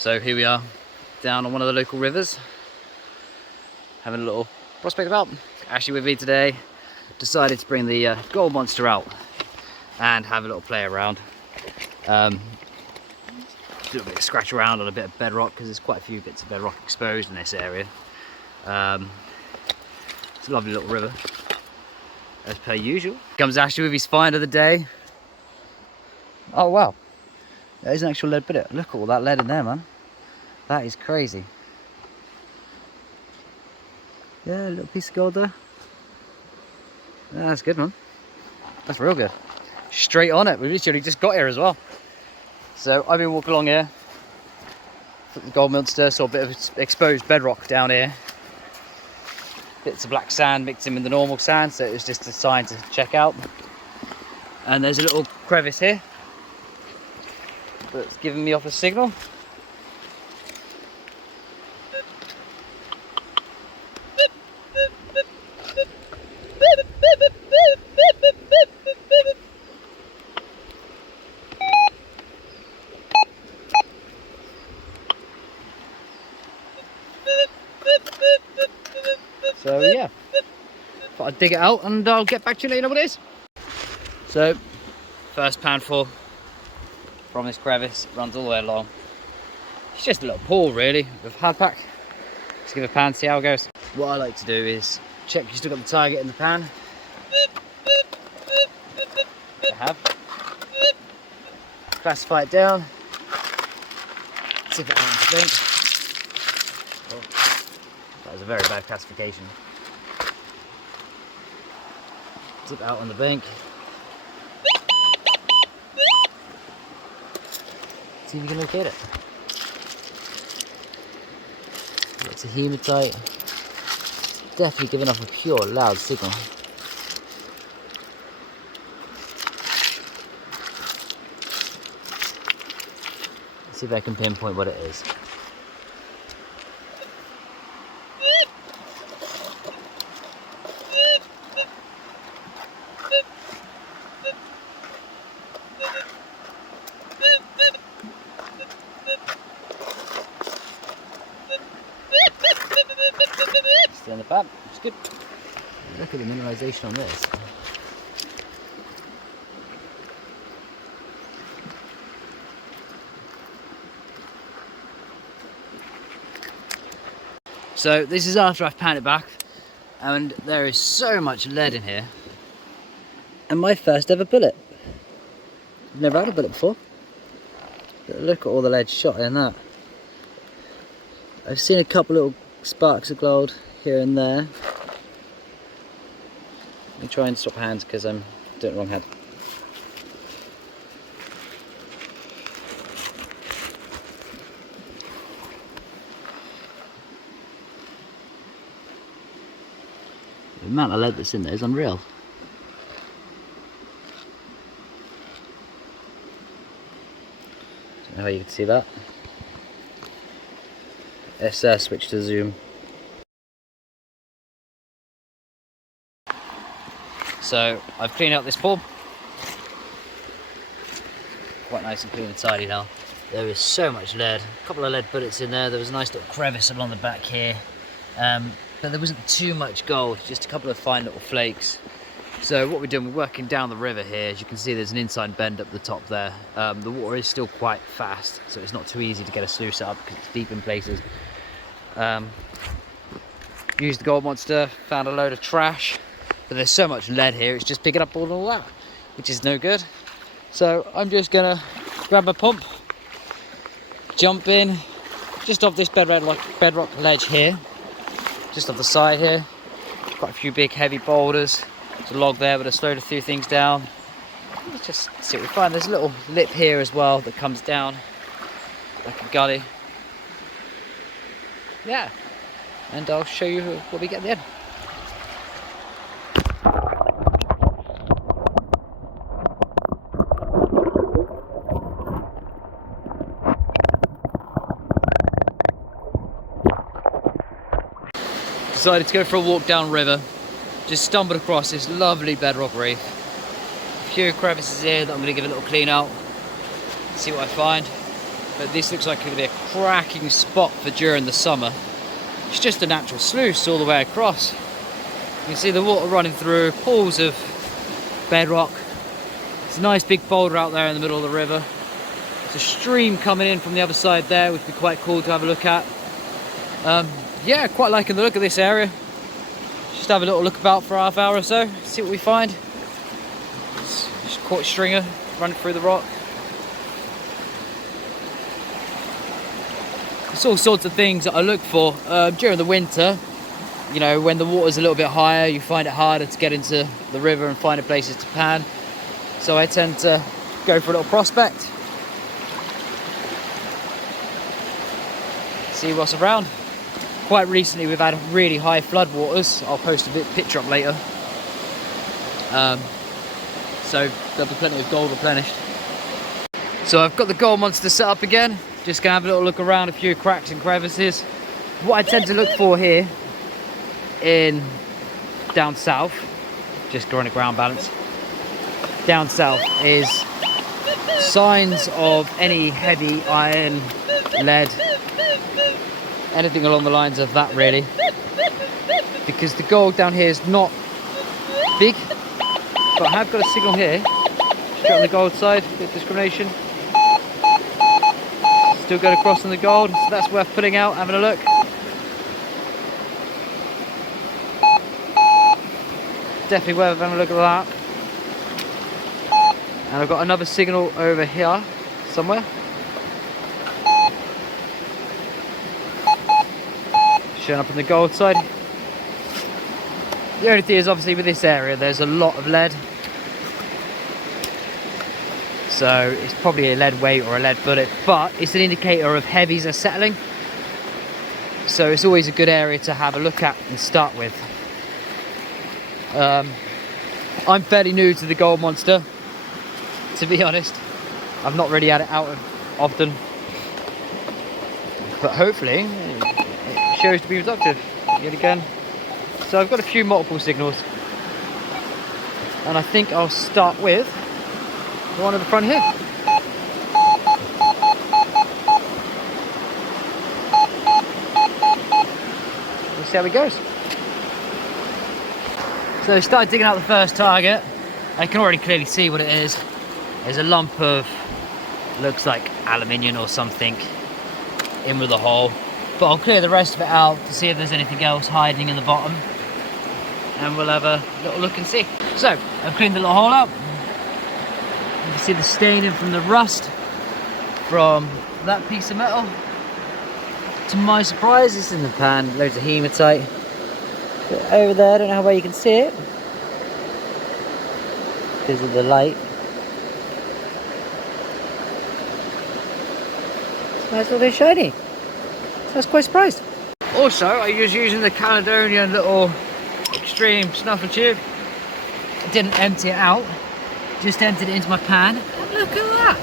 So here we are, down on one of the local rivers, having a little prospect about. Ashley with me today, decided to bring the gold monster out and have a little play around. Do a bit of scratch around on a bit of bedrock, because there's quite a few bits of bedrock exposed in this area. It's a lovely little river, as per usual. Comes Ashley with his find of the day. Oh wow, there's an actual lead bullet. Look at all that lead in there, man. That is crazy. Yeah, a little piece of gold there. Yeah, that's good, man. That's real good. Straight on it. We literally just got here as well. So I've been walking along here. Took the gold monster, saw a bit of exposed bedrock down here. Bits of black sand mixed in with the normal sand, so it was just a sign to check out. And there's a little crevice here that's giving me off a signal. So yeah, thought I'd dig it out and I'll get back to you later, what it is. So, first panful from this crevice, it runs all the way along. It's just a little pool really, with hard pack. Just give it a pan, see how it goes. What I like to do is check you still got the target in the pan. I have. Classify it down. See if it has a think. Oh. That was a very bad classification. Zip out on the bank. See if you can locate it. It's a hematite. Definitely giving off a pure loud signal. Let's see if I can pinpoint what it is. Still in the pad, it's good. Look at the mineralization on this. So this is after I've panned it back, and there is so much lead in here. And my first ever bullet. I've never had a bullet before. But look at all the lead shot in that. I've seen a couple little sparks of gold here and there. Let me try and swap hands because I'm doing it wrong hand. The amount of lead that's in there is unreal. Don't know how you can see that. Let's switch to zoom. So I've cleaned out this pool. Quite nice and clean and tidy now. There is so much lead. A couple of lead bullets in there. There was a nice little crevice along the back here. But there wasn't too much gold, just a couple of fine little flakes. So what we're doing, we're working down the river here. As you can see, there's an inside bend up the top there. The water is still quite fast, so it's not too easy to get a sluice up because it's deep in places. Used the gold monster, found a load of trash, but there's so much lead here, it's just picking up all that, which is no good. So I'm just gonna grab a pump, jump in, just off this bedrock ledge here, just off the side here. Quite a few big heavy boulders. There's a log there, but I slowed a few things down. Let's just see what we find. There's a little lip here as well that comes down like a gully. Yeah, and I'll show you what we get at the end. Decided to go for a walk down river. Just stumbled across this lovely bedrock reef. A few crevices here that I'm going to give a little clean out, see what I find. But this looks like it could be a cracking spot for during the summer. It's just a natural sluice all the way across. You can see the water running through, pools of bedrock. It's a nice big boulder out there in the middle of the river. There's a stream coming in from the other side there, which would be quite cool to have a look at. Yeah, quite liking the look of this area. Just have a little look about for a half hour or so, see what we find. Just caught a stringer running through the rock. It's all sorts of things that I look for during the winter. You know, when the water's a little bit higher, you find it harder to get into the river and find places to pan. So I tend to go for a little prospect. See what's around. Quite recently we've had really high flood waters. I'll post a picture up later. So there'll be plenty of gold replenished. So I've got the gold monster set up again. Just gonna have a little look around a few cracks and crevices. What I tend to look for here down south, just drawing a ground balance, down south is signs of any heavy iron, lead, anything along the lines of that really, because the gold down here is not big, but I have got a signal here straight on the gold side, bit of discrimination. Still going across on the gold, so that's worth putting out, having a look. Definitely worth having a look at that. And I've got another signal over here somewhere. Showing up on the gold side. The only thing is, obviously with this area there's a lot of lead, so it's probably a lead weight or a lead bullet, but it's an indicator of heavies are settling, so it's always a good area to have a look at and start with. I'm fairly new to the gold monster, to be honest. I've not really had it out often, but hopefully it shows to be productive yet again. So I've got a few multiple signals, and I think I'll start with the one at the front here. We'll see how it goes. So I started digging out the first target. I can already clearly see what it is. There's a lump of, looks like aluminium or something in with the hole, but I'll clear the rest of it out to see if there's anything else hiding in the bottom, and we'll have a little look and see. So I've cleaned the little hole out. You can see the staining from the rust from that piece of metal. To my surprise, it's in the pan, loads of hematite. But over there, I don't know how well you can see it because of the light. It's nice little bit shiny. So I was quite surprised. Also, I was using the Caledonian little extreme snuffer tube. I didn't empty it out, just emptied it into my pan. And look at that!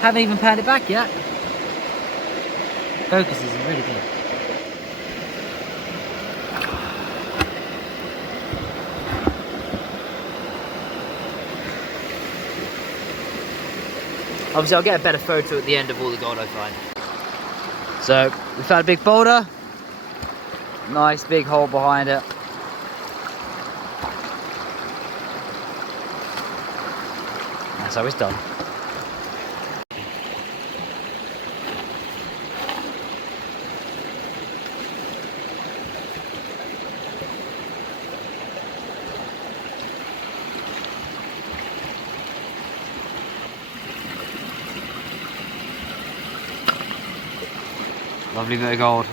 Haven't even panned it back yet. Focus is really good. Obviously I'll get a better photo at the end of all the gold I find. So we found a big boulder, nice big hole behind it. That's how it's done. Lovely bit of gold.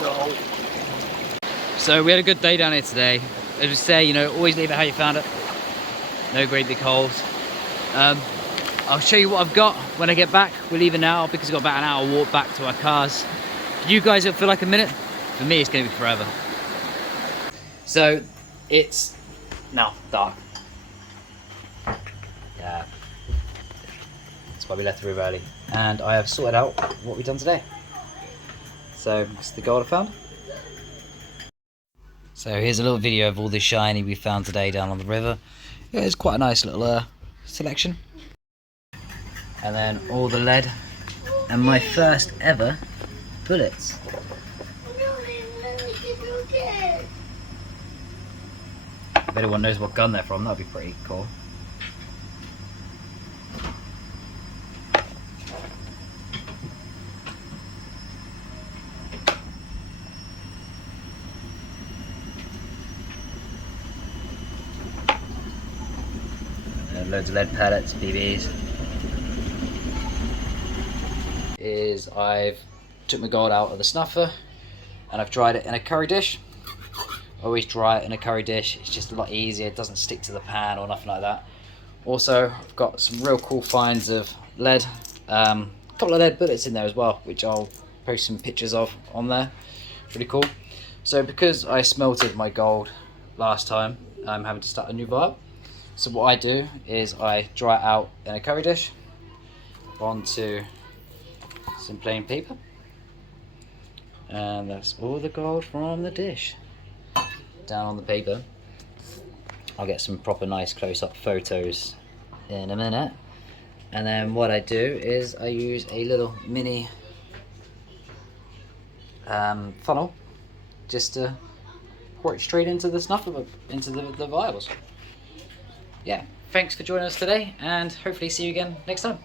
No. So we had a good day down here today. As we say, you know, always leave it how you found it. No great big holes. I'll show you what I've got when I get back. We're leaving now because we've got about an hour walk back to our cars. For you guys, it'll feel like a minute. For me, it's going to be forever. So it's now dark. Yeah. That's why we left the river early. And I have sorted out what we've done today. So it's the gold I found. So here's a little video of all the shiny we found today down on the river. Yeah, it's quite a nice little selection. And then all the lead and my first ever bullets. If anyone knows what gun they're from, that'd be pretty cool. Loads of lead pellets, BBs. I've took my gold out of the snuffer and I've dried it in a curry dish. I always dry it in a curry dish, it's just a lot easier, it doesn't stick to the pan or nothing like that. Also, I've got some real cool finds of lead, a couple of lead bullets in there as well, which I'll post some pictures of on there. Pretty cool. So because I smelted my gold last time, I'm having to start a new vial. So what I do is I dry it out in a curry dish onto some plain paper, and that's all the gold from the dish down on the paper. I'll get some proper nice close-up photos in a minute. And then what I do is I use a little mini funnel just to pour it straight into the snuffer, into the vials. Yeah, thanks for joining us today, and hopefully see you again next time.